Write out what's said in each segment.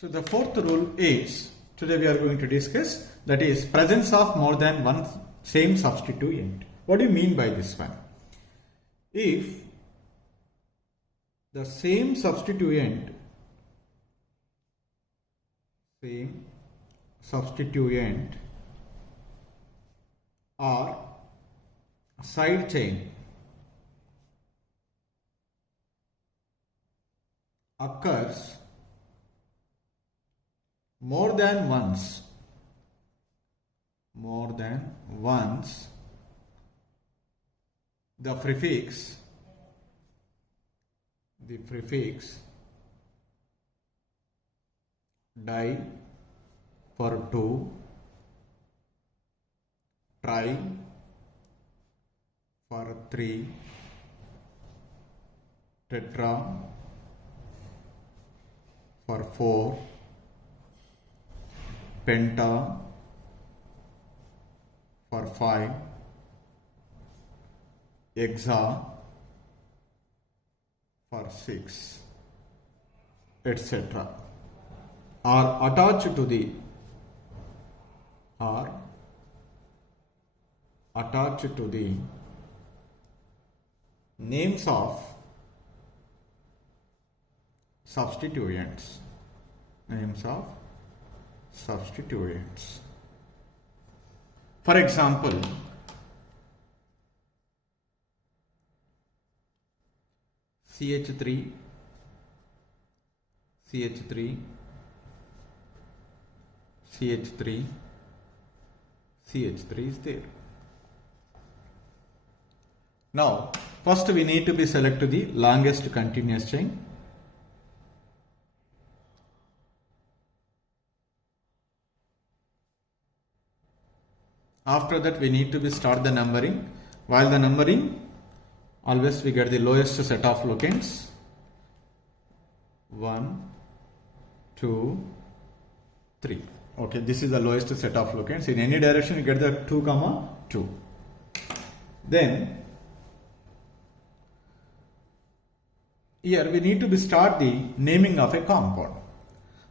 So the fourth rule is, today we are going to discuss, that is presence of more than one same substituent. What do you mean by this one? If the same substituent or side chain occurs more than once, the prefix di for 2, tri for 3, tetra for 4, penta for 5, hexa for 6, etc. are attached to the names of substituents. For example, CH3 is there. Now, first we need to select the longest continuous chain. After that, we need to start the numbering. While the numbering, always we get the lowest set of locants. 1, 2, 3. Okay, this is the lowest set of locants. In any direction, you get the 2, 2. Then, here we need to start the naming of a compound.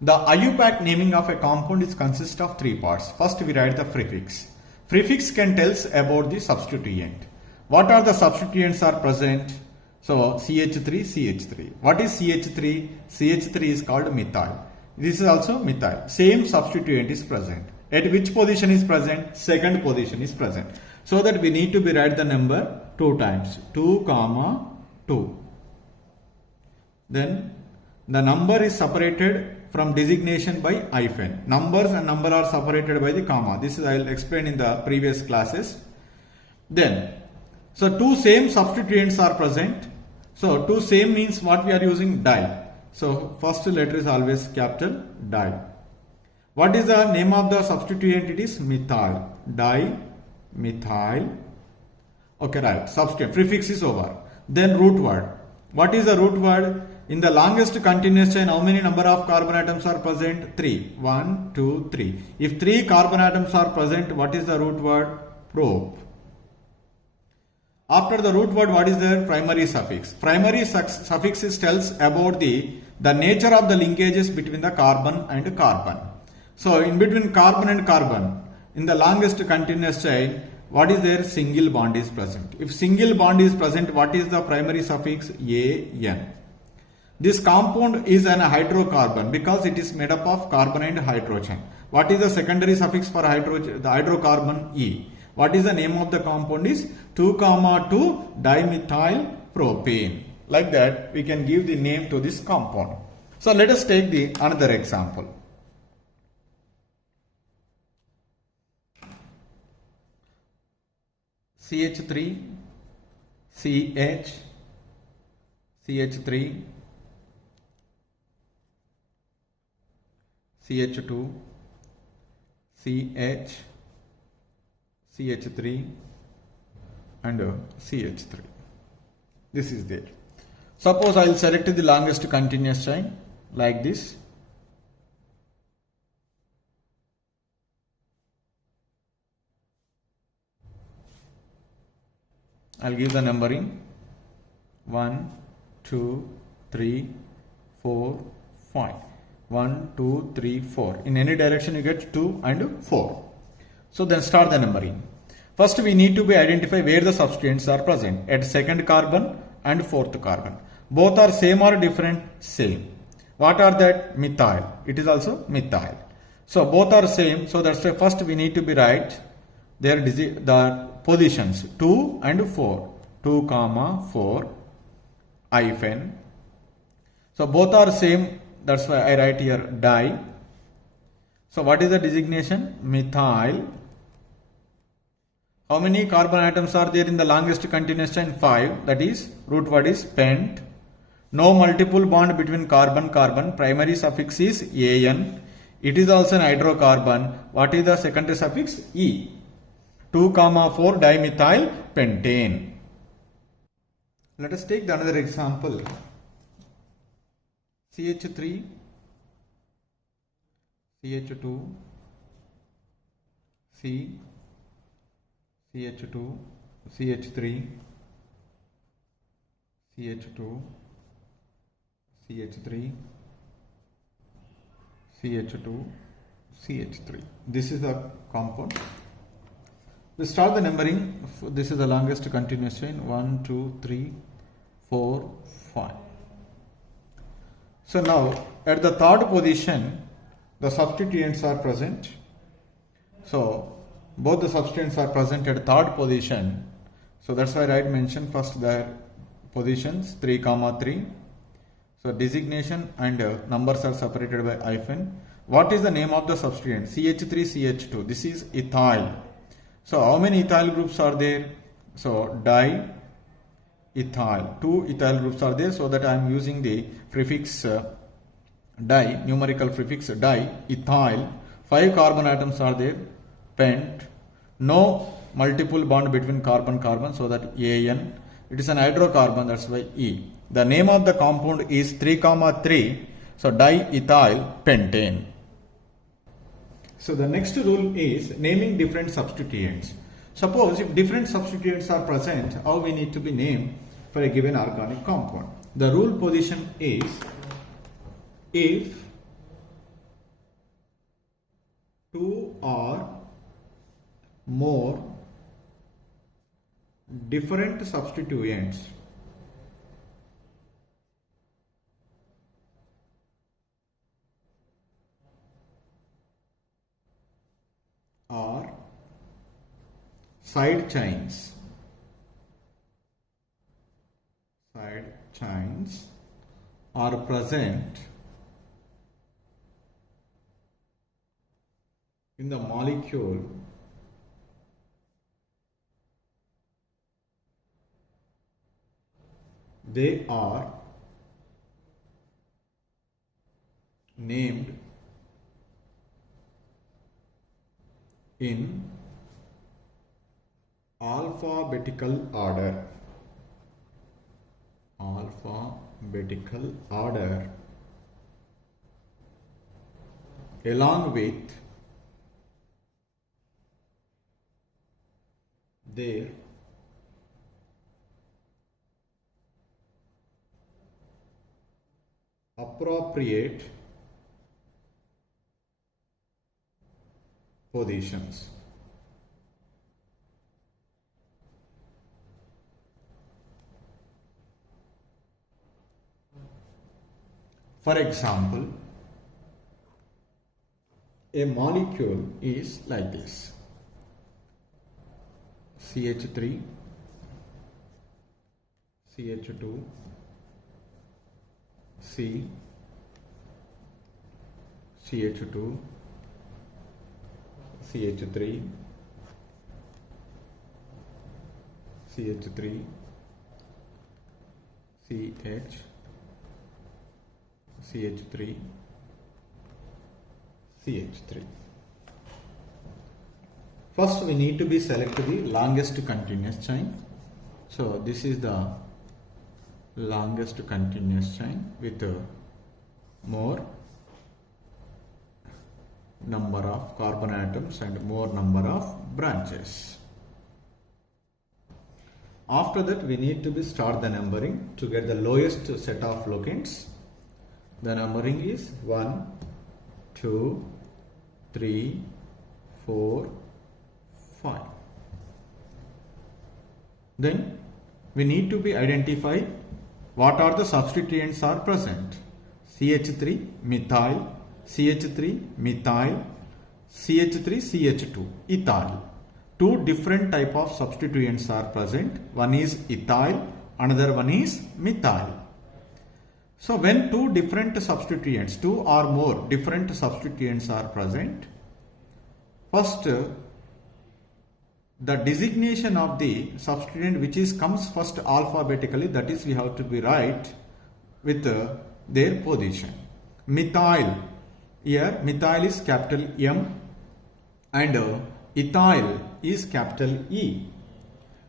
The IUPAC naming of a compound is consists of 3 parts. First, we write the prefix. Prefix can tell us about the substituent. What are the substituents are present? So CH3. What is CH3? CH3 is called methyl. This is also methyl. Same substituent is present. At which position is present? Second position is present. So that we need to write the number 2 times. 2, 2. Then the number is separated from designation by hyphen. Numbers and number are separated by the comma. This is I will explain in the previous classes. Then, so 2 same substituents are present. So 2 same means what we are using? Di. So first letter is always capital di. What is the name of the substituent? It is methyl. Dimethyl. Okay, right. Substituent. Prefix is over. Then root word. What is the root word? In the longest continuous chain, how many number of carbon atoms are present? 3. 1, 2, 3. If 3 carbon atoms are present, what is the root word? Prop. After the root word, what is there? Primary suffix. Primary suffix tells about the nature of the linkages between the carbon and carbon. So, in between carbon and carbon, in the longest continuous chain, what is there? Single bond is present. If single bond is present, what is the primary suffix? AN. This compound is an hydrocarbon because it is made up of carbon and hydrogen. What is the secondary suffix for hydrogen? The hydrocarbon E. What is the name of the compound is 2, 2 dimethyl propane. Like that, we can give the name to this compound. So let us take the another example. CH3, CH, CH3, CH2, CH, CH3 and CH3. This is there. Suppose I will select the longest continuous chain like this. I'll give the numbering 1, 2, 3, 4, 5. 1, 2, 3, 4. In any direction you get 2 and 4. So then start the numbering. First we need to be identify where the substituents are present at second carbon and fourth carbon. Both are same or different? Same. What are that? Methyl. It is also methyl. So both are same. So that's why first we need to be write the positions 2 and 4. 2 comma 4 hyphen. So both are same. That's why I write here di. So what is the designation? Methyl. How many carbon atoms are there in the longest continuous chain? 5. That is root word is pent. No multiple bond between carbon. Primary suffix is an. It is also an hydrocarbon. What is the secondary suffix? E. 2 comma 4 dimethyl pentane. Let us take another example. CH3, CH2, C, CH2, CH3, CH2, CH3, CH2, CH3. This is the compound. We start the numbering. This is the longest continuous chain. 1, 2, 3, 4, 5. So now at the third position, the substituents are present. So both the substituents are present at third position. So that's why I mention first their positions 3 comma 3. So designation and numbers are separated by hyphen. What is the name of the substituent? CH3CH2. This is ethyl. So how many ethyl groups are there? So di ethyl. 2 ethyl groups are there, so that I am using the prefix di, numerical prefix di ethyl. 5 carbon atoms are there, pent. No multiple bond between carbon, so that an. It is an hydrocarbon, that's why E. The name of the compound is 3 comma 3, so diethyl pentane. So the next rule is naming different substituents. Suppose if different substituents are present, how we need to be named for a given organic compound? The rule position is if 2 or more different substituents are side chains are present in the molecule they are named in alphabetical order. Along with their appropriate positions. For example, a molecule is like this: CH3, CH2, C, CH2, CH3, CH3, CH, CH3, CH3. First we need to be select the longest continuous chain. So this is the longest continuous chain with more number of carbon atoms and more number of branches. After that we need to be start the numbering to get the lowest set of locants. The numbering is 1, 2, 3, 4, 5. Then we need to be identify what are the substituents are present. CH3 methyl, CH3 methyl, CH3 CH2 ethyl. Two different type of substituents are present. One is ethyl, another one is methyl. So when two different substituents, two or more different substituents are present, first the designation of the substituent which is comes first alphabetically, that is we have to be right with their position. Methyl, here methyl is capital M and ethyl is capital E.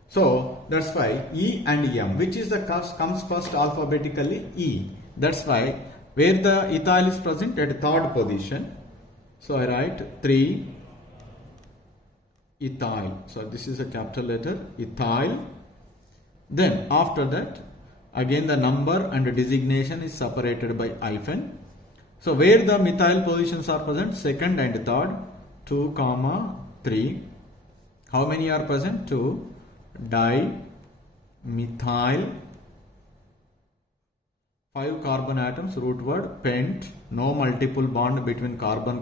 So that's why E and M, which is the comes first alphabetically, E. That's why where the ethyl is present at third position. So I write 3 ethyl. So this is a capital letter ethyl. Then after that again the number and the designation is separated by hyphen. So where the methyl positions are present, second and third, 2, 3. How many are present? 2. Dimethyl, 5 carbon atoms, root word pent, no multiple bond between carbon.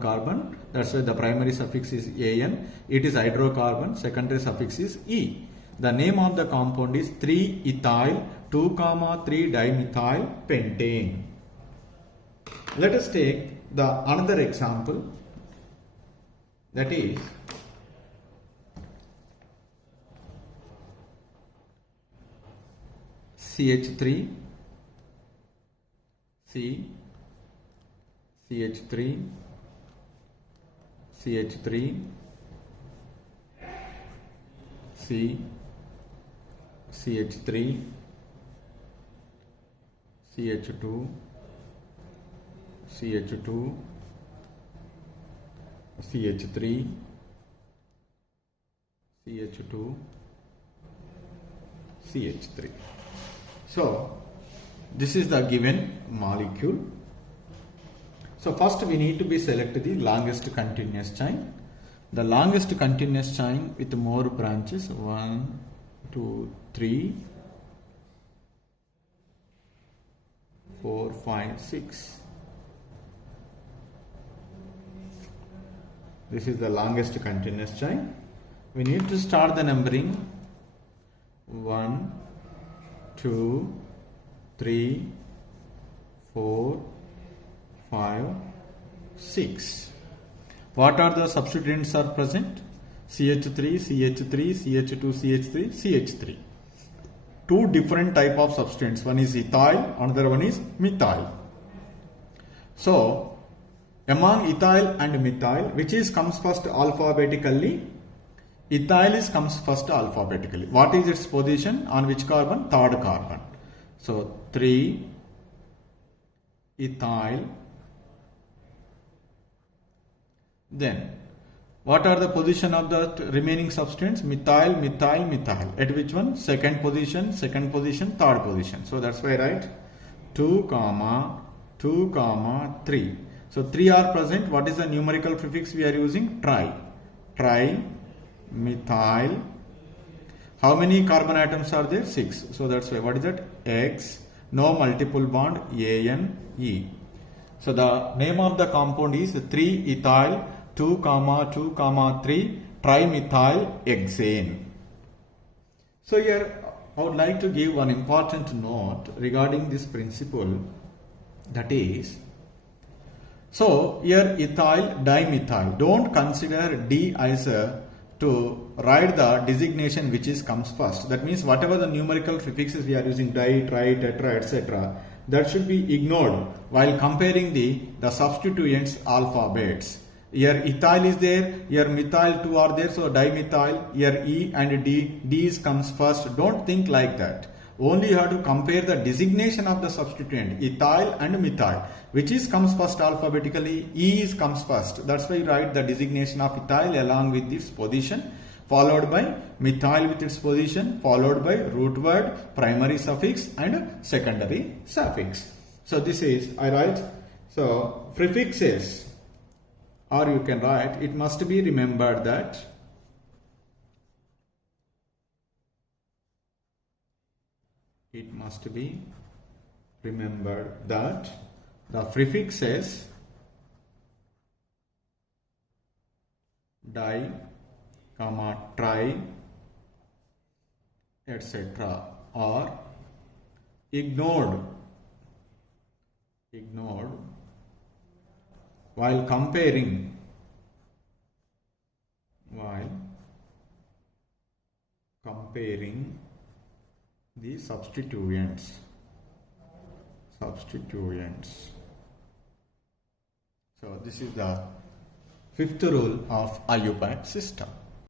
That's why the primary suffix is an. It is hydrocarbon. Secondary suffix is e. The name of the compound is 3-ethyl 2,3-dimethyl pentane. Let us take the another example, that is CH3 C, CH3 CH3 C, CH3 CH2 CH2 CH3 CH2 CH3. So this is the given molecule. So first we need to be select the longest continuous chain. The longest continuous chain with more branches, 1, 2, 3, 4, 5, 6. This is the longest continuous chain. We need to start the numbering 1, 2, 3, 4, 5, 6. What are the substituents are present? CH3, CH3, CH2, CH3, CH3. Two different type of substituents. One is ethyl, another one is methyl. So among ethyl and methyl, which is comes first alphabetically? Ethyl is comes first alphabetically. What is its position? On which carbon? Third carbon. So 3 ethyl. Then what are the position of the remaining substituents? Methyl, methyl, methyl. At which one? Second position, third position. So that's why I write 2, 2, 3. So 3 are present. What is the numerical prefix we are using? Tri. Tri, methyl. How many carbon atoms are there? 6. So that's why, what is that? X. No multiple bond, An, E. So the name of the compound is 3-ethyl 2, 2, 3 trimethyl hexane. So here I would like to give one important note regarding this principle, that is, so here ethyl dimethyl, don't consider D as to write the designation which is comes first. That means whatever the numerical prefixes we are using, di, tri, tetra, etc., that should be ignored while comparing the substituents alphabets. Here ethyl is there, here methyl 2 are there, so dimethyl, here E and D, D is comes first. Don't think like that. Only you have to compare the designation of the substituent, ethyl and methyl. Which is comes first alphabetically? E is comes first. That's why you write the designation of ethyl along with its position, followed by methyl with its position, followed by root word, primary suffix and secondary suffix. So this is, I write So prefixes, or you can write, it must be remembered that the prefixes die, comma, try, etc. are ignored while comparing the substituents. So this is the fifth rule of IUPAC system.